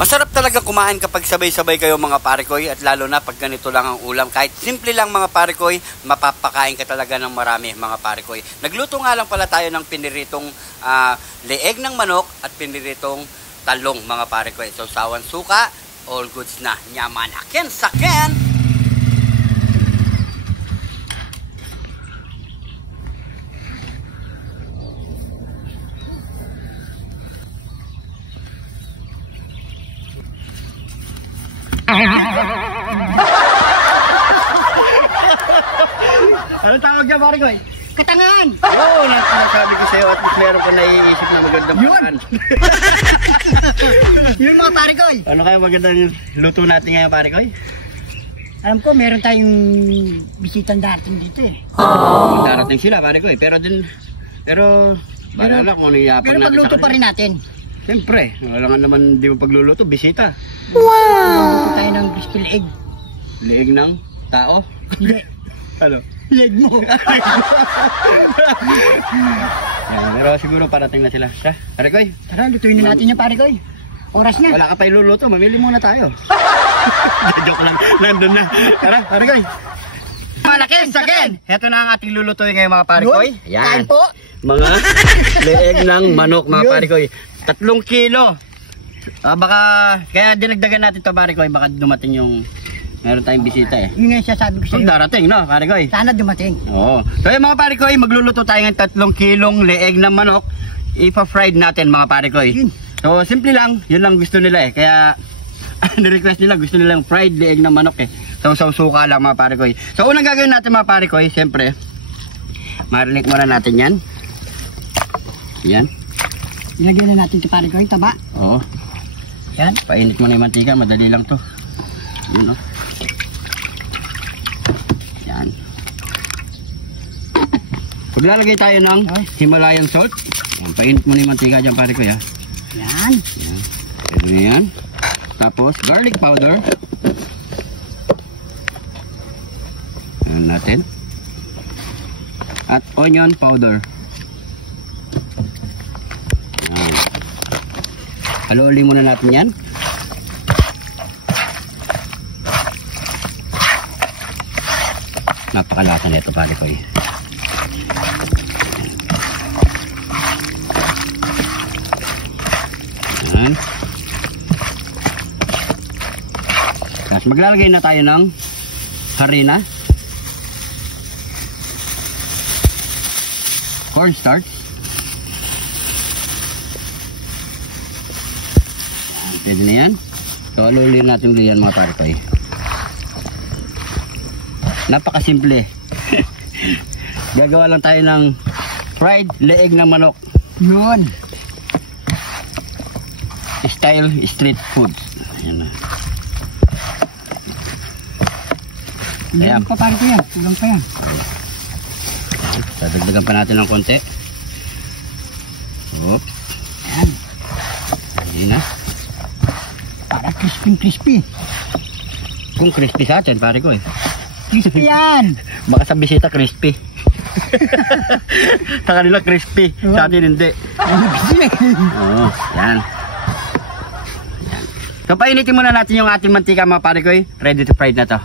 Masarap talaga kumain kapag sabay-sabay kayo mga parekoy, at lalo na pag ganito lang ang ulam. Kahit simple lang mga parekoy, mapapakain ka talaga ng marami mga parekoy. Nagluto nga lang pala tayo ng piniritong leeg ng manok at piniritong talong mga parekoy. So sawan suka, all goods na. Nyaman akin sakin! Ano tawag niya, parekoy? Katangahan! Oo, nasabi ko sa'yo at least meron ka naiisip na magandang paraan. Yun mga parekoy! Ano kaya magandang luto natin ngayon, parekoy? Alam ko, meron tayong bisitang darating dito eh. Darating sila, parekoy. Pero, bahala kung ano yapag pero natin. Pero magluto pa rin natin. Siyempre, wala nga naman di mo pagluluto, bisita. Magluto tayo ng crispy leg. Liig ng tao? Hindi. Ano? Leg mo. Pero siguro parating na sila. Parekoy? Tara, lutuin na natin yung parekoy. Oras na. Wala ka pa iluluto, mamili muna tayo. Joke lang, nandun na. Tara, parekoy. Malaking sakin! Heto na ang ating lulutuin ngayon mga parekoy. Kain po. Mga leeg ng manok mga parekoy. 3 kilo. Baka, kaya dinagdagan natin to parekoy, baka dumating yung meron tayong bisita eh. Yun nga yung sasabi ko sa'yo. Darating no, parekoy. Sana dumating. Oo. So yung mga parekoy, magluluto tayo ng 3 kilong leeg ng manok. Ipa-fried natin mga parekoy. So simple lang, yun lang gusto nila eh. Kaya ni-request nila, gusto nilang fried leeg ng manok eh. So suka lang mga parekoy. So unang gagawin natin mga parekoy, siyempre marinig muna natin yan. Yan. Ilagay na natin ito parekoy, taba. Oo. Yan. Painit mo na yung mantika, madali lang to. Yun o. Yan. Paglalagay tayo ng Himalayan salt. Painit mo na yung mantika dyan parekoy ha. Yan. Yan. Pwede na yan. Tapos garlic powder. Yan natin. At onion powder. Yan. Haluin muna natin yan. Napakalasa na ito parekoy. Yan. Tapos maglalagay na tayo ng harina, cornstarch, pwede na yan. So aluliin natin ulit yan mga parekoy. Napakasimple. Gagawa lang tayo ng fried leeg ng manok. Yun. Style street food. Ayan na. Kulang pa parekoy yan. Kulang pa yan. Dadagdagan pa natin ng konti. Oops. Ayan. Hindi na. Para crispy. Kung crispy sa atin pare ko eh. Crispy yan. Baka sa bisita crispy. Sa kanila crispy. Sa atin hindi. Oo. Yan. So painitin muna natin yung ating mantika mga pare ko eh. Ready to fry na to.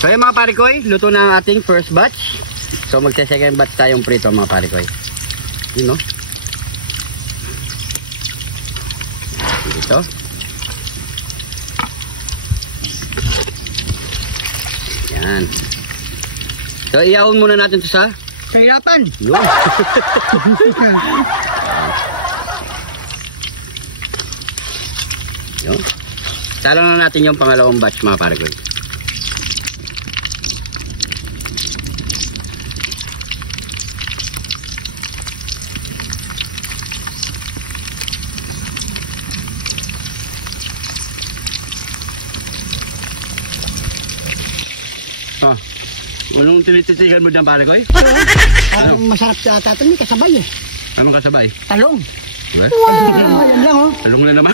So yung mga parikoy, luto na ang ating first batch. So magsa-second batch tayong prito mga parikoy. Yun no? Dito. Yan. So iahon muna natin ito sa Kahirapan. Yun. Yun. Tala na natin yung pangalawang batch mga pare ko. Ah, anong tinititigan mo dyan pare ko? Parang masarap sa tatang kasabay eh. Anong kasabay? Talong. Diba? Yan lang oh. Talong na naman.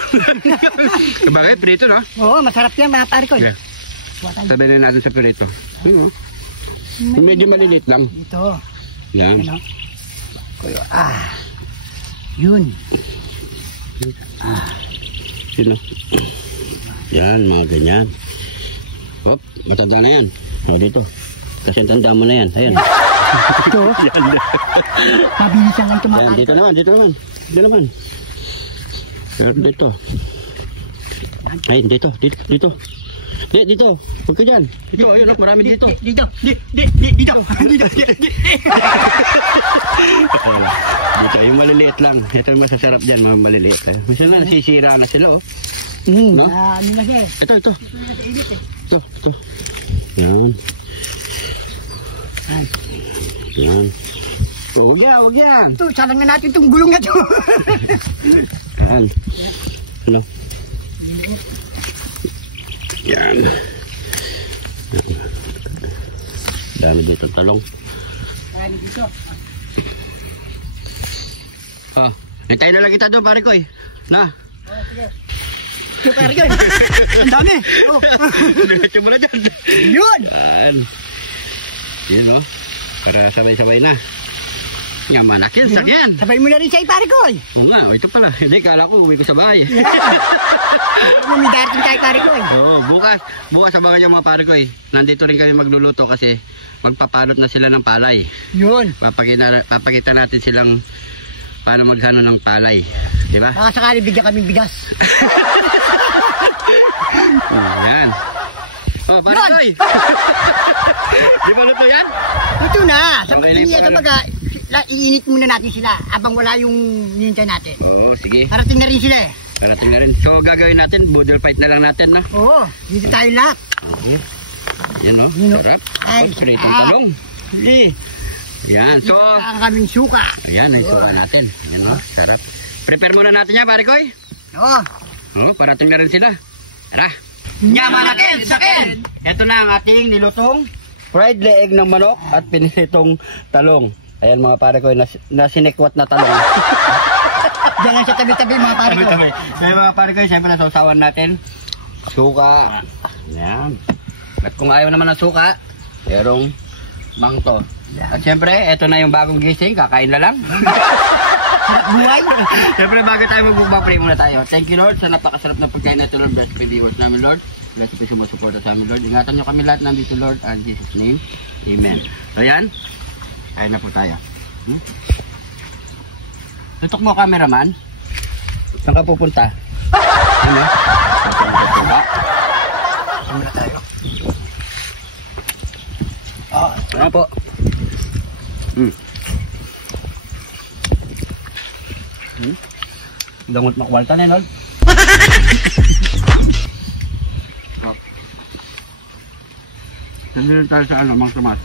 Bagay, prito no? Oo, masarap yan mga pare ko. Okay. Sabay na natin sa prito. Ayun, oh. Medyo maliliit lang. Ito. Yan. Ano? Yun. Yun, oh. Yan, mga ganyan. Hop, matanda na yan. Dito. Kasi ang tanda mo na yan. Ayan. Ito. Mabilisan lang ito mga Ayan, pare. dito naman. Pero dito. Ay, dito. Dito. Huwag ka dyan. Dito, ayun, oh, marami dito. Dito. Dito, yung maliliit lang. Ito yung masasarap dyan, mga maliliit. Minsan na, nasisira na sila, oh. No? Ano na siya? Ito. Yan. Yan. Oh, huwag yan. Ito, salang na natin itong gulong na ito. Yan. Ano? Yan. Dami dito talong. Marami dito. Oh, hintay na lang kita doon, pare ko eh. Na. Sige. Super good. Ang dami. Oh. Diretso mo na dyan. Yun. Yan. Yun, oh. Para sabay-sabay na. Nga manakin, sakyan. Sabay mo na rin siya pare ko. Oo nga, ito pala. Hindi, kala ko uwi ko sa bahay. May darating tayo pare ko. Oo, bukas abangan niyo mga pare ko eh. Nandito rin kami magluluto kasi magpapalot na sila ng palay. Yun. Papakita natin silang paano maghano ng palay. Di ba? Baka sakali bigyan kami bigas. Yan. Oh, pare ko eh. Di ba luto yan? Ito na. Sa Okay, pagkiniya sa baga, iinit muna natin sila habang wala yung nintay natin. Oo, sige. Parating na rin sila eh. Parating na rin. So, gagawin natin, budol fight na lang natin, no? Oo, dito tayo lahat. Okay. Yan, no? Yun, no? Sarap. Ay, Pritong talong. Sige. Yan, so... Ang kaming suka. Ayan, isuka natin. Yan, no? Sarap. Prepare muna natin yan, pare koy. Oo. Oo, parating na rin sila. Tara. Nyamanakin, sakin! Ito na ang ating nilutong fried leeg ng manok at pinisitong talong. Ayan mga pare ko, na sinikwat na talong. Diyan lang sa tabi-tabi mga pare ko. Tabi-tabi. Kaya mga pare ko, siyempre nasawsawan natin. Suka. Ayan. At kung ayaw naman ng suka, merong mangto. At siyempre, ito na yung bagong gising, kakain na lang. Buhay. Siyempre, bago tayo magbubang, pray muna tayo. Thank you Lord sa napakasarap na pagkain na ito Lord. Bless the viewers namin Lord. Bless the people support sa amin Lord. Ingatan nyo kami lahat nandito Lord. In Jesus name, Amen. So yan, kain na po tayo. Tutok mo cameraman. Saan ka pupunta? Ano? Saan na tayo? Ano po? Dangot makwalta na Lord. Nandito tayo sa ano, Mang Tomas.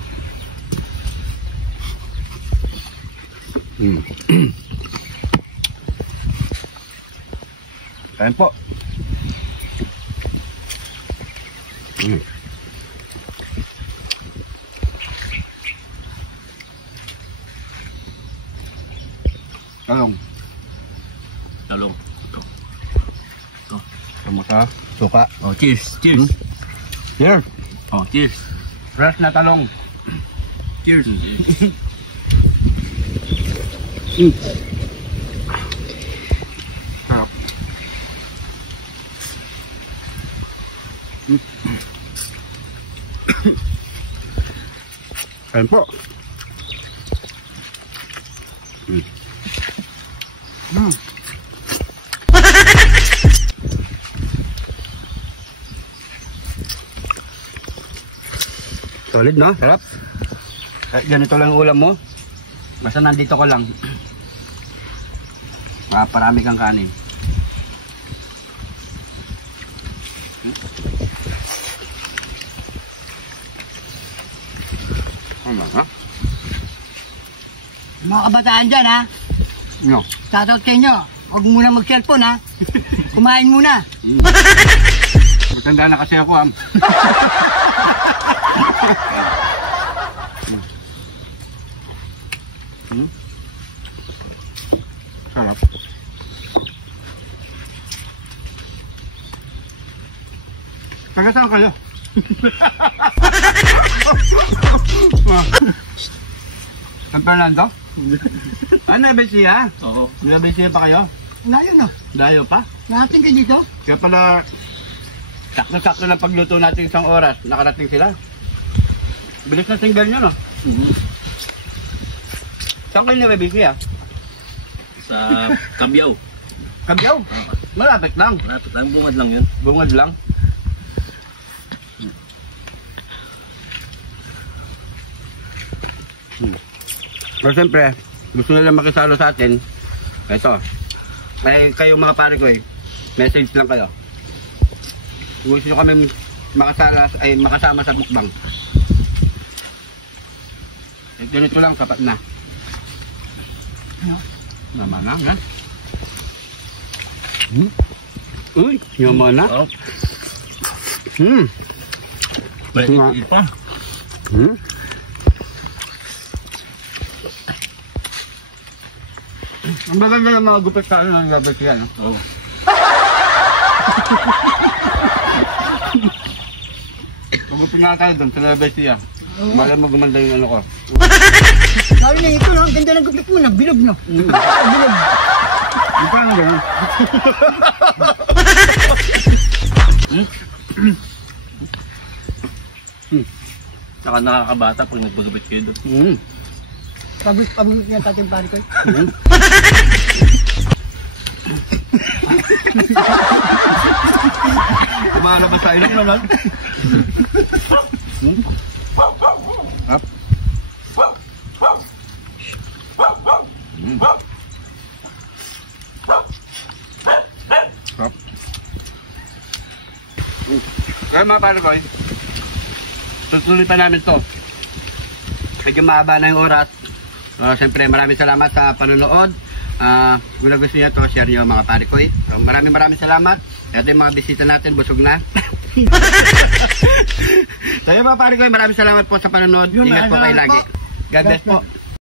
Kain po. Talong. Talong. Ito. Sama sa suka. Oh, cheers. Cheers. Cheers. Oh, cheers. Fresh na talong. Cheers. Sarap. Kain po. Solid no? Sarap. Ganito lang ulam mo. Basta nandito ko lang. Parami kang kanin. Ano ha? Mga kabataan dyan ha. No. Shoutout sa inyo. Huwag muna mag-cellphone ha. Kumain muna. Matanda na kasi ako, Sarap. Taga saan kayo? San Fernando? Ano, Besia? Oo. Besia pa kayo? Ngayon Dayo pa? natin ka dito. Kaya pala, sakto-sakto na pagluto natin isang oras, nakarating sila. Bilis na single nyo, no? Saan kayo nabibisi, Sa Kabyaw. Kabyaw? Malapit lang. Malapit lang, bungad lang yun. Bungad lang. Pero siyempre, gusto nila makisalo sa atin. Ito. Kayo mga pare ko message lang kayo. Gusto nyo kami makasama sa mukbang. Ganito lang, sapat na. Naman na, yan. Uy, yaman na. Oo. Nga. Pa. Ang maganda ng mga gupit sa akin ng gabit yan. Oo. Magupit nga tayo doon sa labay siya. Malay mo gumanda yung ano ko. Lalo na ito no, ang ganda ng gupit mo, nagbilog no. Bilog. Di pa ano gano'n? Saka nakakabata pag nagbagabit kayo doon. Pabot yan tatin pare ko. Kumalabas sa ilang naman. Up. Up. Kaya mga pare ko, tutuloy pa namin to. Medyo mahaba na yung oras. Siyempre maraming salamat sa panonood. Kung gusto niyo to, share niyo mga pare ko. Maraming salamat. Ito yung mga bisita natin, busog na. So yun mga pare ko, maraming salamat po sa panonood. Ingat po kayo lagi. God bless po.